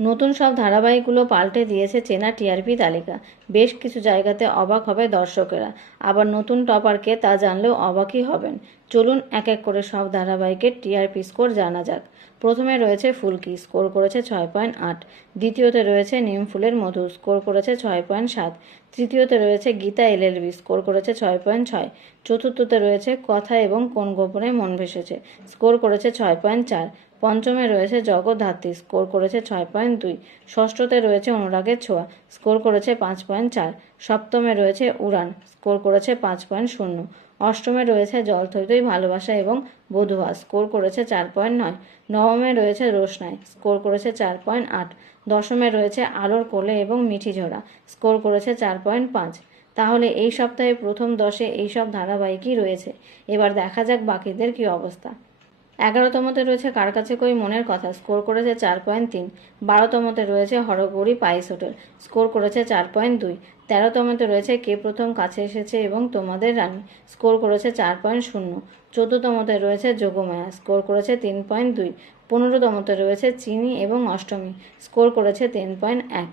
নতুন সব ধারাবাহিকগুলো পাল্টে দিয়েছে চেনা টিআরপি তালিকা। বেশ কিছু জায়গাতে অবাক হবে দর্শকেরা। আবার নতুন টপারকে তা জানলেও অবাকই হবেন। চলুন এক এক করে সব ধারাবাহিকের টিআরপি স্কোর জানা যাক। প্রথমে রয়েছে ফুলকি, স্কোর করেছে ছয় পয়েন্ট আট। দ্বিতীয়তে রয়েছে নিমফুলের মধু, স্কোর করেছে ছয় পয়েন্ট সাত। তৃতীয়তে রয়েছে গীতা এল এলবি স্কোর করেছে ছয় পয়েন্ট ছয়। চতুর্থতে রয়েছে কথা এবং কোন গোপনে মন ভেসেছে, স্কোর করেছে ছয় পয়েন্ট চার। পঞ্চমে রয়েছে জগদ্ধাত্রী, স্কোর করেছে ছয় পয়েন্ট দুই। ষষ্ঠতে রয়েছে অনুরাগের ছোঁয়া, স্কোর করেছে পাঁচ পয়েন্ট চার। সপ্তমে রয়েছে উড়ান, স্কোর করেছে পাঁচ পয়েন্ট শূন্য। অষ্টমে রয়েছে জল থৈতই ভালোবাসা এবং বধুয়া স্কোর করেছে চার পয়েন্ট নয়। নবমে রয়েছে রোশনাই। স্কোর করেছে চার পয়েন্ট আট। দশমে রয়েছে আলোর কোলে এবং মিঠি ঝোড়া স্কোর করেছে চার পয়েন্ট পাঁচ। তাহলে এই সপ্তাহে প্রথম দশে এইসব ধারাবাহিকই রয়েছে। এবার দেখা যাক বাকিদের কি অবস্থা। এগারোতমতে রয়েছে কার কাছে কই মনের কথা? স্কোর করেছে চার পয়েন্ট তিন। বারোতমতে রয়েছে হরগৌরী পাইস হোটেল। স্কোর করেছে চার পয়েন্ট দুই। তেরোতমতে রয়েছে কে প্রথম কাছে এসেছে এবং তোমাদের রানী। স্কোর করেছে চার পয়েন্ট শূন্য। চোদ্দতমতে রয়েছে যোগমায়া। স্কোর করেছে তিন পয়েন্ট দুই। পনেরোতমতে রয়েছে চিনি এবং অষ্টমী। স্কোর করেছে তিন পয়েন্ট এক।